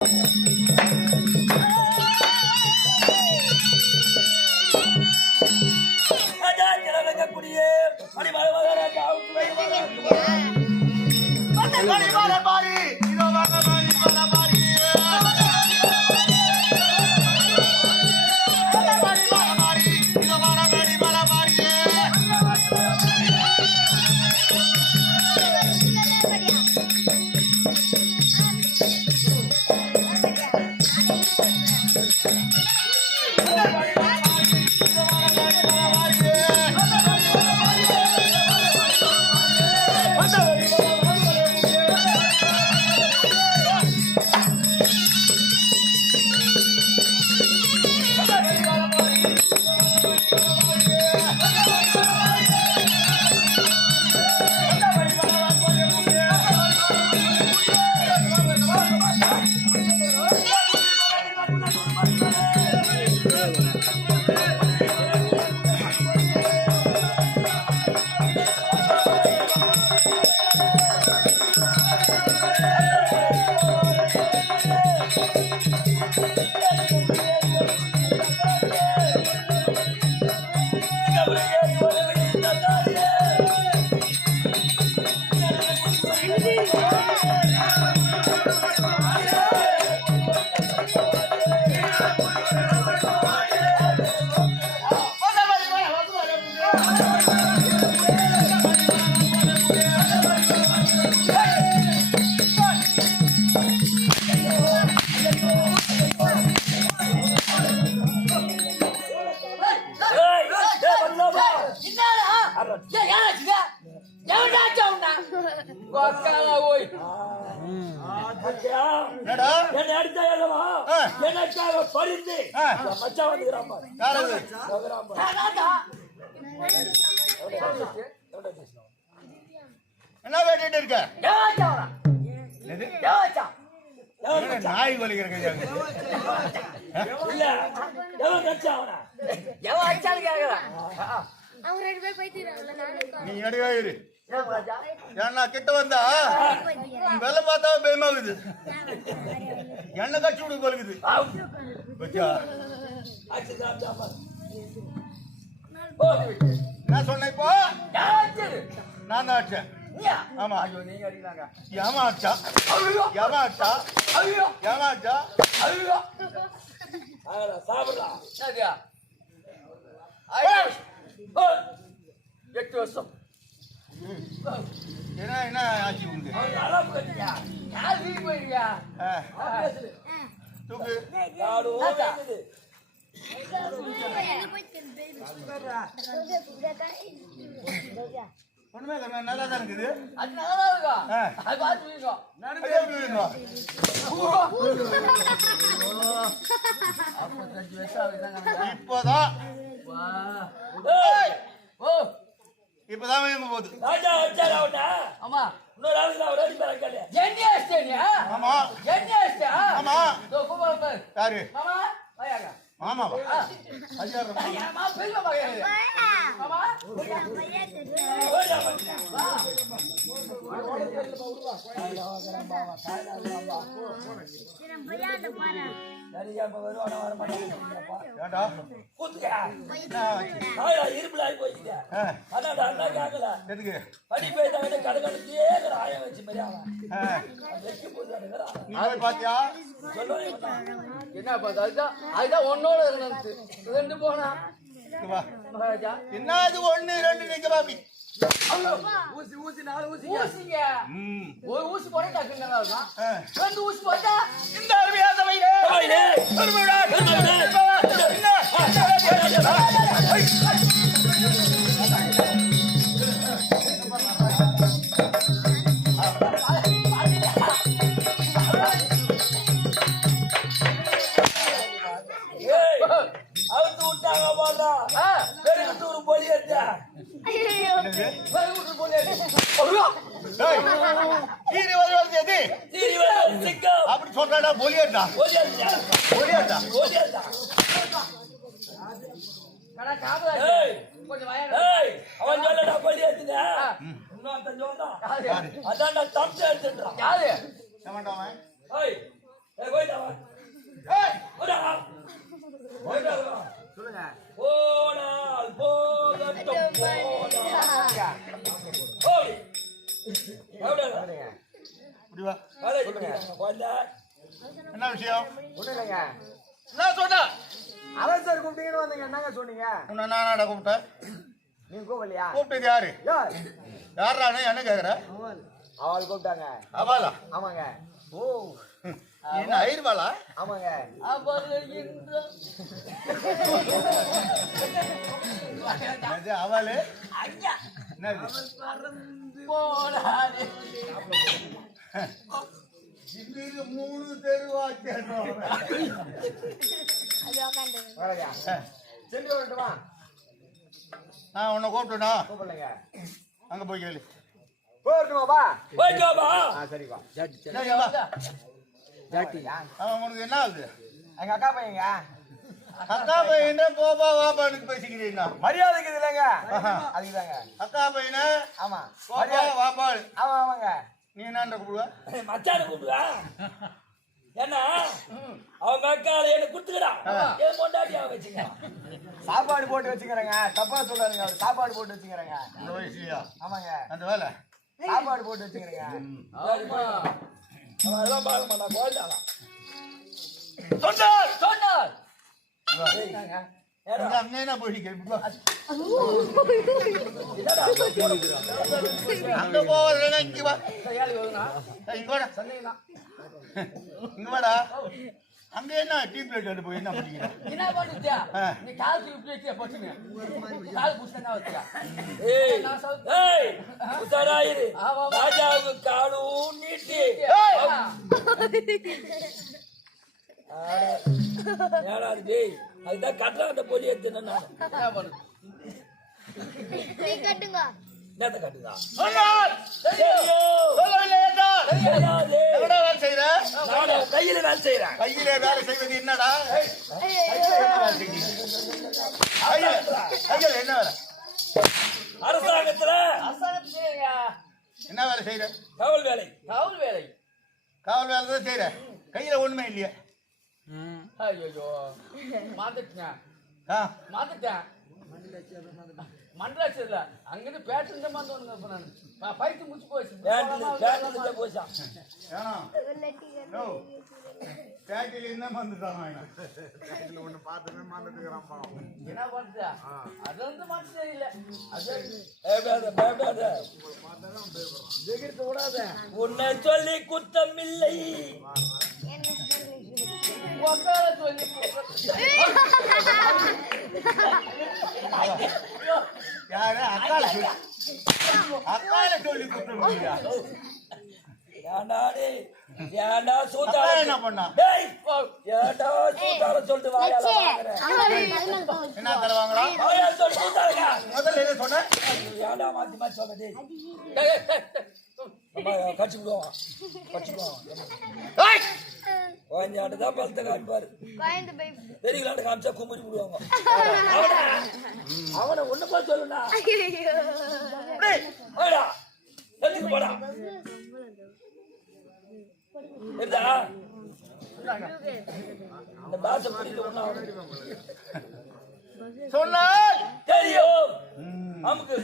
ராஜா ஏலவா ஆ. எனக்காக வந்துக்கிறான் பாரு. பாரு. என்ன வேட்டிட்டு இருக்க? நாய் வலிக்கிற இல்ல. எவன் அவன? அவங்க ரெண்டு பைத்தியறாங்கல்ல நானும் நீ நடுவே இரு. ஏன்னா கிட்ட வந்தா வெள்ள பார்த்தா பயமாகுது. எண்ணெய் கட்சி விடு பாரு என்ன சொன்ன இப்போ? நான் தான் அடிச்சேன். ஆமா. ஏமா அடிச்சா? ஏமா அடிச்சா? ஏமா அடிச்சா? சாப்பிடலாம். எட்டு வருஷம். என்ன என்ன ஆச்சு உனக்கு? தூக்கு. ஒண்ணுமே இல்லை நல்லா தான் இருக்குது. அது நல்லா இருக்கும். அது பார்த்து அது எப்படி வேணும்? ஐம்பத்தஞ்சு வயசு ஆகுதுதாங்க இப்போதான். ஓ. இப்போதான் வேங்க போகுது. ராஜா வச்சாரு அவன ஆமா. இன்னொரு ஆளுக்கு நான் அடி பேர கேளு அடிச்சிட்டியா ஆமா. அடிச்சியா ஆமா. பாரு யாரு? வாயாங்க மாமாவா? என்ன பார்த்தா அதுதான் அதுதான் இருந்துச்சு ரெண்டு போனா. மகாராஜா. என்ன இது ஒண்ணு ரெண்டு நிக்க பாப்பி. ஊசி ஊசி நாலு ஊசி ஊசிங்க. ஒரு ஊசி போட்டா டக்குன்னு. ரெண்டு ஊசி போட்டா. இந்த அருமையா சபையிலே. போயிடு. பெருமையுடா, பெருமையுடா. என்ன விஷயம்? இல்லைங்க என்ன சொன்ன? அரசர் கூப்பிட்டீங்கன்னு வந்தீங்க. என்னங்க சொன்னீங்க? உன்னை நானாடா கூப்பிட்டேன்? நீங்க கூப்பிடலையா? கூப்பிட்டது யாரு? யார் யாரானே என்ன கேக்குற? அவள் கூப்பிட்டாங்க. அவளா? ஆமாங்க. ஓ. என்ன ஐர்வாளா ஆமாங்க. அது அவளு? என்னது? இது மூணு வரலையா சென்று வரட்டுமா நான் உன்னை கூப்பிட்டேனா கூப்பிடலைங்க அங்க போய் கேளு போகட்டுமாப்பா போயிட்டு வாப்பா. ஆ சரிப்பா என்ன வா. ஜாட்டியா அவன் உனக்கு என்ன ஆகுது எங்க அக்கா பையங்க அக்கா பையன போப்பா வாப்பான்னு பேசிக்கிறீங்களா மரியாதைக்கு இல்லைங்க. அதுக்குதாங்க அக்கா பையன ஆமா போப்பா வாப்பாள் ஆமா ஆமாங்க நீ என்ன கூப்பிடுவ? மச்சானை கூப்பிடுவா. ஏன்னா அவங்க அக்கால எனக்கு குடுத்துக்கடா? என் பொண்டாட்டியா வச்சுக்க? சாப்பாடு போட்டு வச்சுக்கிறேங்க. தப்பா சொல்லாதீங்க. அவர் சாப்பாடு போட்டு வச்சுக்கிறேங்க. இந்த வயசுலயா ஆமாங்க. அந்த வேலை? சாப்பாடு போட்டு வச்சுக்கிறேங்க. அவன் அதெல்லாம் பார்க்க மாட்டான். குழந்தைதான் சொன்னார். சொன்னார். என்ன போய் இங்க வா. ஏய், இங்க வாடா சொன்னீங்களா? இங்க வாடா அங்க என்ன டீ பிளேட் எடுத்து போய் என்ன பண்ணிக்கிறேன் என்ன பண்ணுச்சா? நீ கால் தூக்கி வச்சியா போச்சுங்க. கால் என்ன வச்சியா? ஏய் ஏய் ஆமா. ராஜாவுக்கு காலும் நீட்டி ஏடாது டேய். அதுதான் அந்த எடுத்துன்னு நான் என்ன கட்டுங்க. என்னத்த கட்டுதா? கையில வேலை செய்யறேன் கையில வேலை செய்வது என்னடா? என்ன வேலை? அரசாங்கத்துல என்ன வேலை செய்யற காவல் வேலை. காவல் வேலை. காவல் வேலை தான் செய்யற கையில ஒண்ணுமே இல்லையா. ஐயோ மாத்திட்டேன் ஆ. மாத்திட்டேன் மண்டலாச்சு இல்ல அங்கிருந்து பேட்டு இந்த மாதிரி வந்து இப்ப நானு. பைத்து முடிச்சு போச்சு. ஏன்னா நோ பேட்டில என்ன பண்றது அது வந்து மாத்து இல்ல அது பயப்படாத பயப்படாத திகிர்த்து விடாத. உன்னை சொல்லி குத்தம் இல்லை உக்கார சொல்லி யாரு அக்கால சொல்லி அக்கால சொல்லி கொடுத்துருக்கீங்க ஏன்டா சூத்தார என்ன பண்ணா டேய் சூத்தார சொல்லிட்டு வாயால என்ன தர வாயால சொல்லி சூத்தாரங்க முதல்ல என்ன சொன்ன ஏன்டா மாத்தி மாத்தி சொல்ற டேய் கட்சி விடுவான் கட்சி விடுவான் வாஞ்சாட்டு தான் பலத்தை காமிப்பாரு. பெரிய விளையாட்டு காமிச்சா கும்பிட்டு விடுவாங்க அவனை அவனை ஒண்ணு வாடா. எடுத்துட்டு போடா. இருந்தா இந்த பாச ஒண்ணா சொன்னால் தெரியும். நமக்கு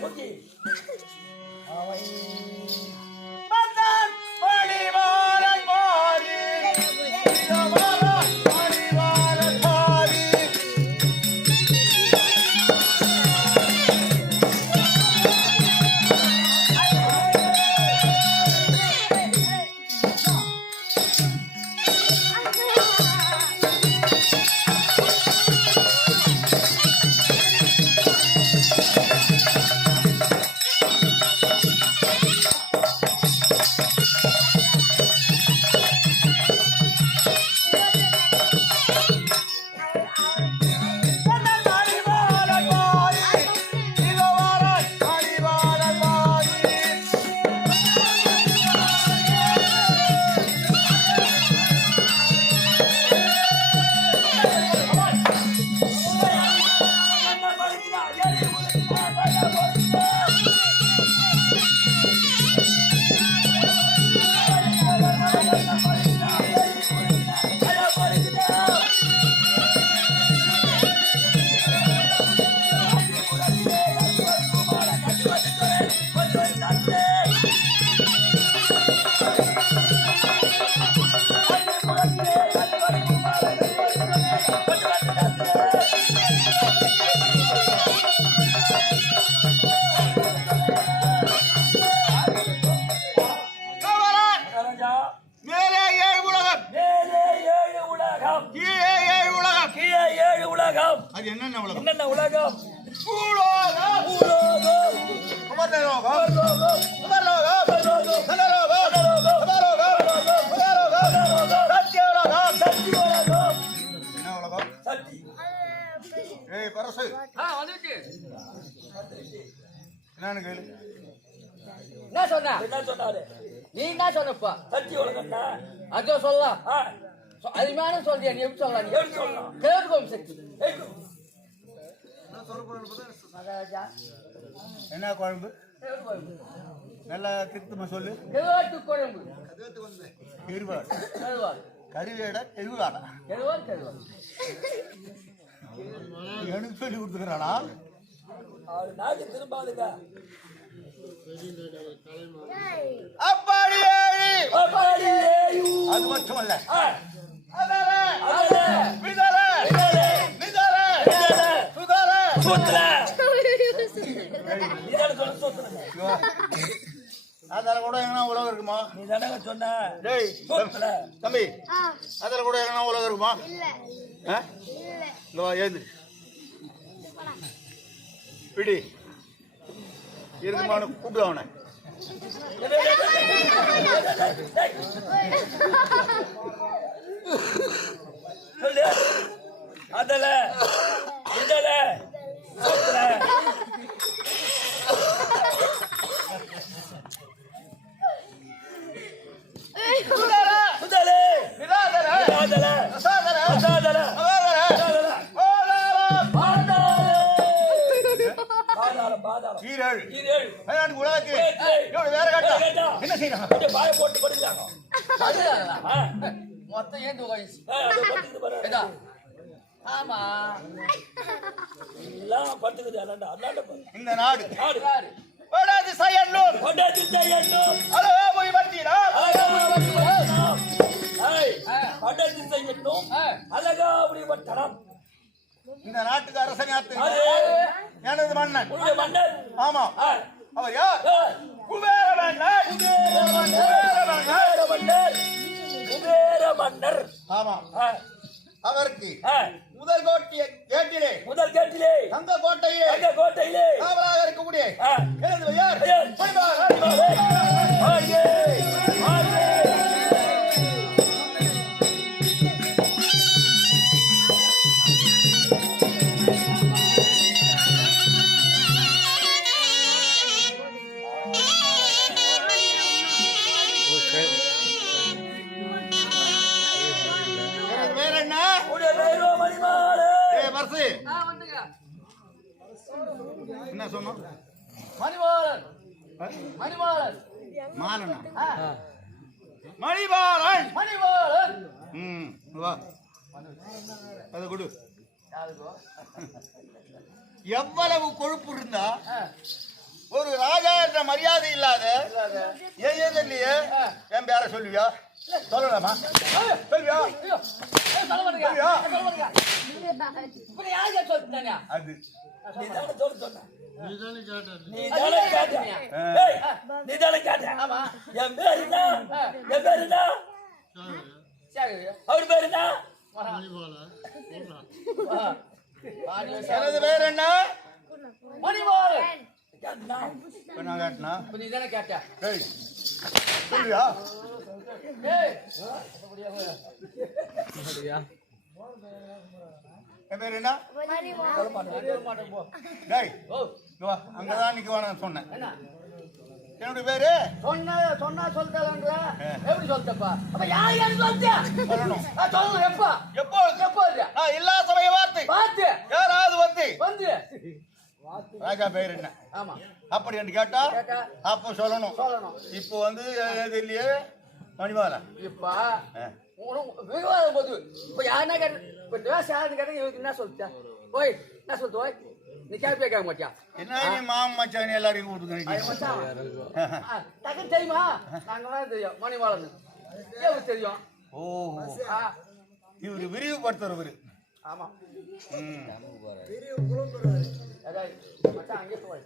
அவன் உலகம். கீழே ஏழு உலகம். கீழே ஏழு உலகம். அது என்னென்ன உலகம்? என்னென்ன உலகம்? பூலோகம். சத்தியலோகம். என்ன உலகம்? சக்தி ஏய் பரசு. ஆ வந்துச்சு என்னன்னு கேளு. என்ன சொன்ன? என்ன சொன்னாரு? நீ என்ன சொன்னப்பா? சக்தி உலகம்னா அதோ சொல்லலாம் அருமையான சொல்றியா நீ எப்படி சொல்லலாம்? கேட்டுக்கோம் சக்தி என்ன குழம்பு? நல்லா திருத்தமா சொல்லு. குழம்பு. கெழுவாடு கறிவேடா தெருவாடா கெழுவாடு கெழுவாடு எனக்கு சொல்லி கொடுத்துக்கிறானா? நாக்கு திரும்பாதுங்க. அப்பாடி ஏழு அப்பாடி ஏயு. அது மட்டுமல்ல. ஆ, அதல அதல, விதல இதல, நிதல இதல, சுதல சூத்துல. நீதானே சொல்லு சூத்துல. அதல கூட எங்கன்னா உலகம் இருக்குமா நீதானங்க சொன்ன டேய். தம்பி அதுல கூட எங்கன்னா உலகம் இருக்குமா இல்ல ஏந்து பிடி இருக்குமானு கூப்பிடு அவனை சொல்லு. அதல. இதல. சூத்துல. முதலே. நிதாதல அதல அசாதல அசாதல அசாதல. பதினான்கு உலகக்கு ஏய், இவனை வேற காட்டா. என்ன பாய போட்டு படிக்கிறாங்க. அதை படுத்துக்குது பாரு. ஏதா ஆமா எல்லாம் படுத்துக்குது. இந்த நாடு நாடு. வடாதி சயன்னூர் கொண்டாடி செய்யணும். அளவே போய் வட்டினார் அழகாபுரிபட்டணம். ஏய், ஆ. கொண்டாடி செய்யணும். ஆ. அழகாபுரிபட்டணம். இந்த நாட்டுக்கு அரசன் யாத்து எனது மன்னன் உன்னுடைய மன்னர். ஆமா அவர் யார் குபேர மன்னன் குபேர மன்னர். குபேர மன்னர். குபேர மன்னர். ஆமா. அவருக்கு முதல் கோட்டிய கேட்டிலே. முதல் கேட்டிலே. தங்க கோட்டையே. தங்க கோட்டையிலே. காவலாக இருக்கக்கூடிய ஆ, என் பேர் என்ன? என் பேர் என்ன? அவர் பேர் என்ன? எனது கேட்டனா? இப்ப நீ தானே கேட்ட ஏய் என் பேர் என்ன? டேய் அங்கதான் நிக்க வேணாம் சொன்னேன். என்ன என்னுடைய பேரு? சொன்னா சொன்னா சொல்லிட்டாங்க எப்படி சொல்லிட்டப்பா? அப்ப யார் யாரு சொல்லிட்டியா சொல்லணும். சொல்லணும். எப்பா? எப்போ? எப்போ எல்லா சமய வார்த்தை பார்த்து யாராவது வந்து. வந்து. ராஜா பேர் என்ன? ஆமா. அப்படி என்று கேட்டா அப்போ சொல்லணும். சொல்லணும். இப்போ வந்து இல்லையே? மணிமாலா இப்ப விவாதம் போது. இப்ப யாருன்னா கேட்ட இப்ப யாருன்னு கேட்டா இவருக்கு என்ன சொல்லிட்டா? ஓய் என்ன சொல்லிட்டு ஓய்? நீ கேட்பே கேட்க மாட்டியா? என்ன நீ மாமன் மச்சான் எல்லாரையும் ஆ, டக்குன்னு தெரியுமா? நாங்க தான் தெரியும் மணிவாளன் ஏன் தெரியும். ஓ இவரு விரிவுபடுத்துறவரு. ஆமா. ம். அதாவது மச்சான் அங்கே போய்.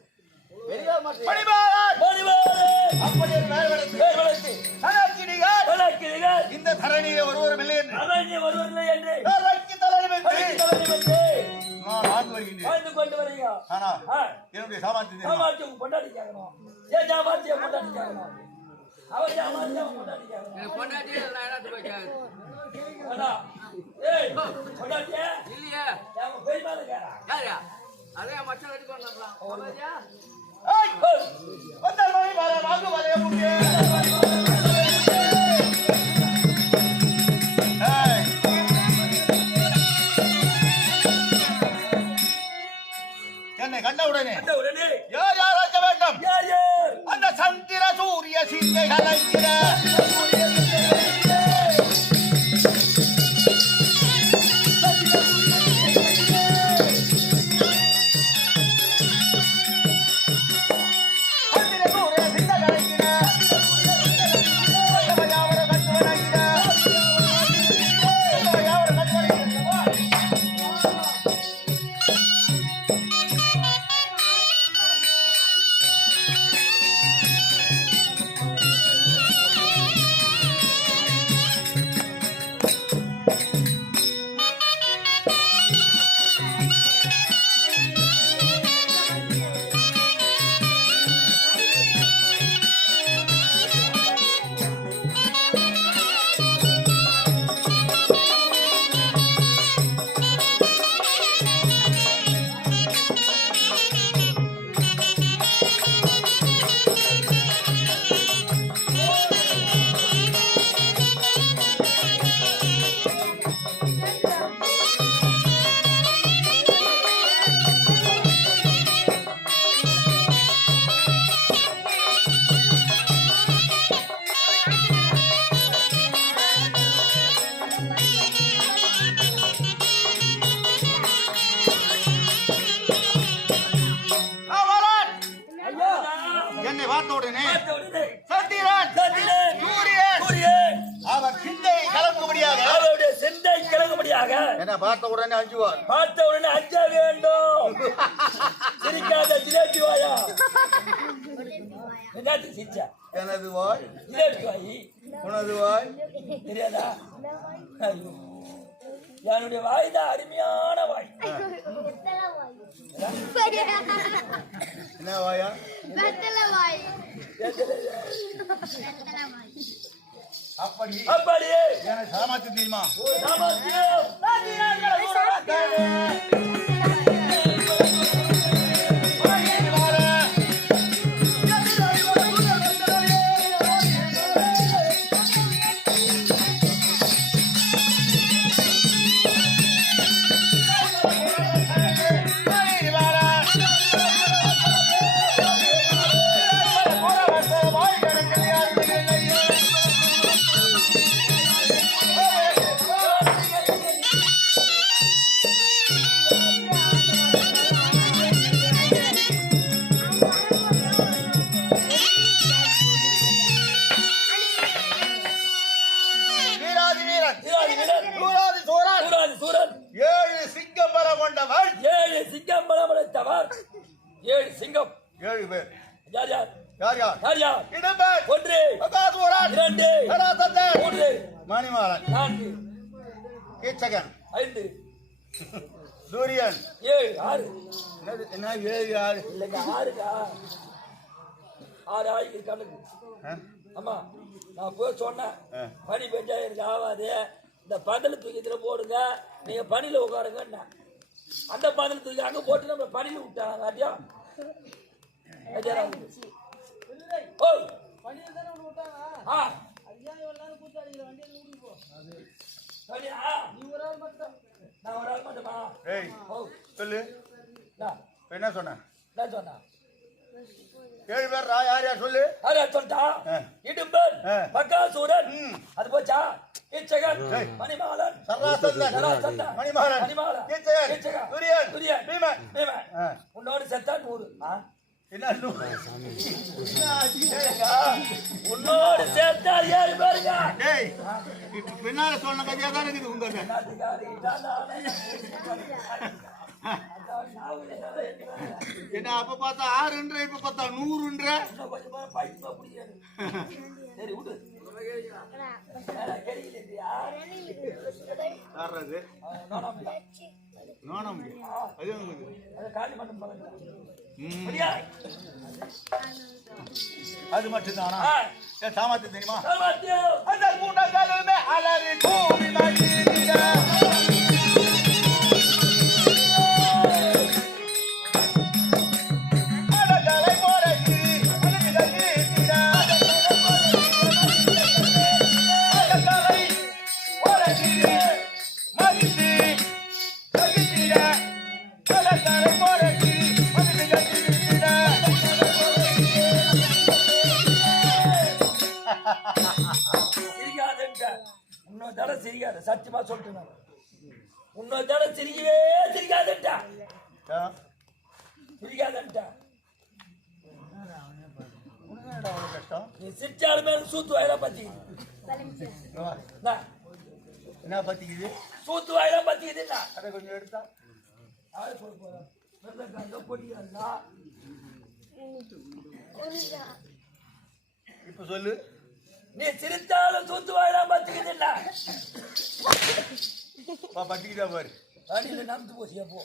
இந்த தரணியில ஒருவரும் இல்லை என்று. அரண்ய வருவதில்லை என்று. நான் ஆண்டு வருகின்றேன். வாழ்ந்து கொண்டு வரீங்க ஆனா என்னுடைய சாமார்த்தி உங்க பொண்டாட்டி கேட்கணும். ஏன் சாமார்த்தி என் பொண்டாட்டி கேட்கணும்? அவர் சாமார்த்தி அவன் பொண்டாட்டி கேட்கணும். பொண்டாட்டி நான் என்னத்து போய்? அண்ணா, ஏய் பொண்டாட்டியே. இல்லையே. மேல கேட்கறான் யாரா அதே என் மச்சான் வெட்டி கொண்டு வந்தான். பாத்தியா? வந்தால் மணி வர வாங்க வரைய முடியும் பார்த்த உடனே அஞ்சுவார். பார்த்த உடனே அஞ்ச வேண்டும். சிரிக்காத ஜிலேபி வாயா. என்னத்துக்கு சிரிச்சா எனது வாய்? ஜிலேபி வாயி. உனது வாய்? தெரியாதா? ஐயோ. என்னுடைய வாய் தான் அருமையான வாய். என்ன வாயா? வாய். அப்படி. அப்படியே. எனக்கு சாமாத்து தெரியுமா சாமர்த்தியம் மணிமாறன். நான்கு. கீச்சகன் ஐந்து. சூரியன். ஏழு. ஆறு. என்னது என்ன ஏழு ஆறு? இல்லைங்க ஆறுக்கா? ஆறு ஆறு கணக்கு? ஆமா நான் போய் சொன்னேன். பனி பெஞ்சா எனக்கு ஆகாது இந்த பந்தல் தூக்கி இதுல போடுங்க. நீங்க பனியில உட்காருங்கன்னு. அந்த பந்தல் தூக்கி அங்க போட்டு நம்ம பனியில விட்டாங்க காட்டியா ஓ. ஆ. சரியா? நான் ஒரு ஆள் மட்டுமா? ஏய் ஓ. சொல்லு. என்ன சொன்ன? நான் சொன்னா? ஏழு பேர் யார் யார் சொல்லு? யாரா சொல்லிட்டா? ஆ. இடும்பன். பக்காசூரன். அது போச்சா. மணிமாலன் சராசந்தன் சராசந்தன். கீச்சகன். கீச்சகன். பீமன். பீமன். ஆ. உன்னோடு செத்தா நூறு? என்ன உன்னோடு சேர்த்தால் ஏழு பேருங்க பின்னால சொன்ன கதையா தான் இருக்குது உங்க. என்ன அப்ப பார்த்தா ஆறுன்ற இப்ப பார்த்தா நூறுன்ற. சரி விடு நோனம் அது உங்களுக்கு அது மட்டும்தானா? சாமர்த்தியம் தெரியுமா? அலறி கூவி மகிழ்ந்திட. அதை கொஞ்சம் எடுத்தா. யாரு சொல்ல போறா? வெள்ளக்காரங்க பொடியா இப்ப சொல்லு. நீ சிரித்தாலும் பத்திக்குதுன்னா பா பத்திக்கிட்டா பாரு. அடியில நம்பி போசியா போ.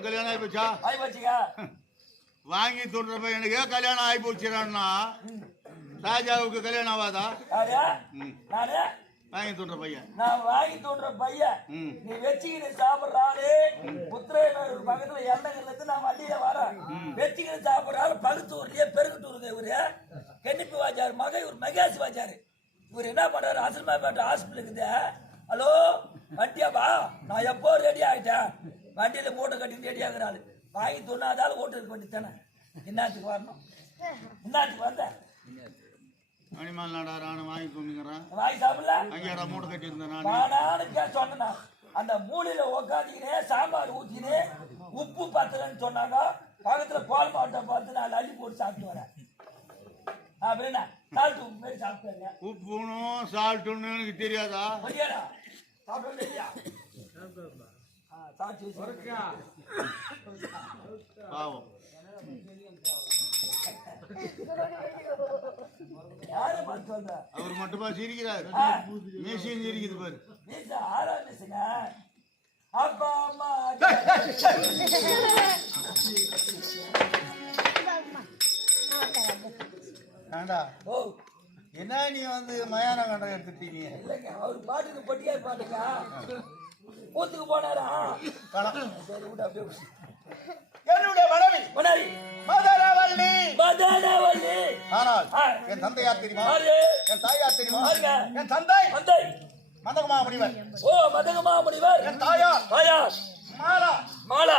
உனக்கு கல்யாணம் ஆகி போச்சா ஆகி போச்சுங்க வாங்கி சொல்ற பையனுக்கு கல்யாணம் ஆகி போச்சுறான்னா ராஜாவுக்கு கல்யாணம் ஆகாதா வாங்கி சொல்ற பையன். நான் வாங்கி தோன்ற பையன். நீ வச்சுக்கிட்டு சாப்பிடுறாரு. புத்திரையனூர் பக்கத்துல எண்ணெய் நான் வண்டியில வரேன். வச்சுக்கிட்டு சாப்பிடுறாரு. பகுத்தூர்லயே பெருகுத்தூருங்க இவரு. கென்னிப்பு வாஜார் மக இவர் மெகாசி வாஜாரு இவர் என்ன பண்றாரு? அசல்மாபேட்டை ஹாஸ்பிட்டலுக்கு ஹலோ? வண்டியாப்பா நான் எப்போ ரெடி ஆயிட்டேன்? வண்டியில மூட்டை கட்டி ரெடி ஆகுறாரு. வாங்கி தொண்ணாதால ஓட்டு இருக்க வேண்டியதானே என்னத்துக்கு வரணும்? என்னத்துக்கு வந்தேன் மணிமால் நாடாரான வாங்கி தூங்குங்கிறான் வாங்கி சாப்பிடல? அங்கேடா மூட்டை கட்டி இருந்தேன் அந்த மூலையில உக்காந்துக்கினே சாம்பார் ஊத்தினே உப்பு பத்தலன்னு சொன்னாங்க பக்கத்துல கோல் மாவட்டம் பார்த்து நான் அள்ளி போட்டு சாப்பிட்டு வரேன். அப்படின்னா சாப்பிட்டு உப்பு மாதிரி சாப்பிட்டாங்க. உப்புணும் சால்ட்டுன்னு எனக்கு தெரியாதா? புரியாடா சாப்பிட்டு இல்லையா ஆ, சாட்சி வச்சு. பாவம்? அவர் மட்டுமா சிரிக்கிறார்? மீசியும் சிரிக்குது பாரு. அப்பா அம்மா ஏண்டா? ஓ. என்ன நீ வந்து மயான கண்டம் எடுத்துட்டீங்க? இல்லைங்க அவர் பாட்டுக்கு பொட்டியா பாட்டுங்க கூத்துக்கு போனாரா? பணம் சரி விடு அப்படியே விடு. என்னுடைய மனைவி. முன்னாடி மதரவல்லி. மதனவல்லி ஆனால். என் தந்தையார் தெரியுமா? என் தாயார் தெரியுமா? என் தந்தை. மந்தை மதகமா முனிவர் ஓ மதகமா முனிவர் என் தாயார். ஆயா மாலா. மாலா.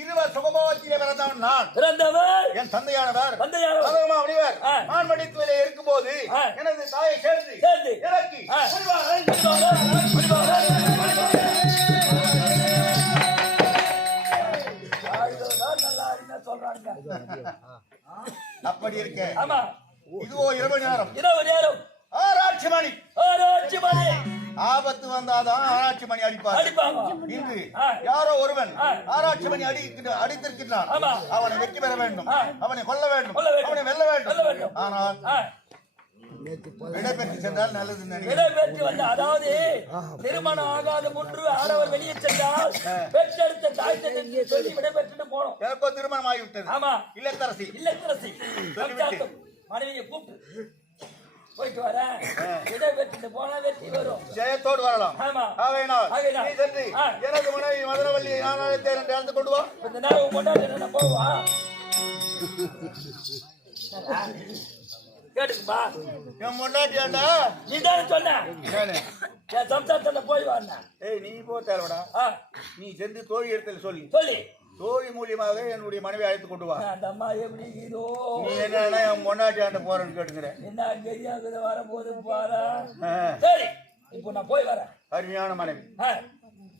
இருவர் சுகபோகத்திலே பிறந்தவன் நான். பிறந்தவர். என் தந்தையானவர். தந்தையானவர். அவனை வெற்றி பெற வேண்டும். அவனை கொல்ல வேண்டும். அவனை வெல்ல வேண்டும். ஆனால் விடைபெற்று சென்றால் நல்லது விடைபெற்று வந்த அதாவது திருமணம் ஆகாத முன்று ஆடவர் வெளியே சென்றால் பெற்றெடுத்த தாய் தந்தை சொல்லி விடைபெற்றுட்டு போனோம். எனக்கோ திருமணம் ஆகிவிட்டது ஆமா. இல்லத்தரசி. இல்லத்தரசி. மனைவியை கூப்பிட்டு. போயிட்டு வரேன். போனா வெற்றி வரும். ஜெயத்தோடு வரலாம். ஆமா. ஆகையினால். நீ சென்று. எனது மனைவி மதுரவல்லி நான் அழைத்தேன் என்று அழைத்து கொண்டு வா. இந்த நேரம் கொண்டாடி போவா? கேட்டுக்குப்பா. என் முன்னாடியாண்டா நீ தானே சொன்ன. நானு. என் சம்சாரத்துல போய் வாண்ண. ஏய் நீ போ தேவைடா. நீ சென்று தோழி இடத்தில் சொல்லி. சொல்லி. தோழி மூலியமாக என்னுடைய மனைவி அழைத்து கொண்டு வா. அந்த அம்மா எப்படி இதோ நீ என்ன என் முன்னாடியாண்ட போறேன்னு கேட்டுக்கிற என்ன தெரியாத வரும்போது பாரா? ஆ. சரி இப்போ நான் போய் வரேன். அருமையான மனைவி.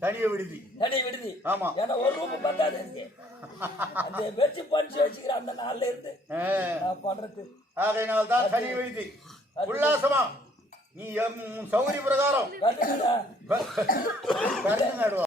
தனிய விடுதி. தனி விடுதி. ஆமா. ஏன்னா ஒரு ரூம் பத்தாது அந்த வச்சு பஞ்சு வச்சுக்கிற அந்த நாள்ல இருந்து பண்றது. ஆகையினால் தான் தனி விடுதி. உல்லாசமா. நீ எம் சௌகரிய பிரகாரம். கருத்து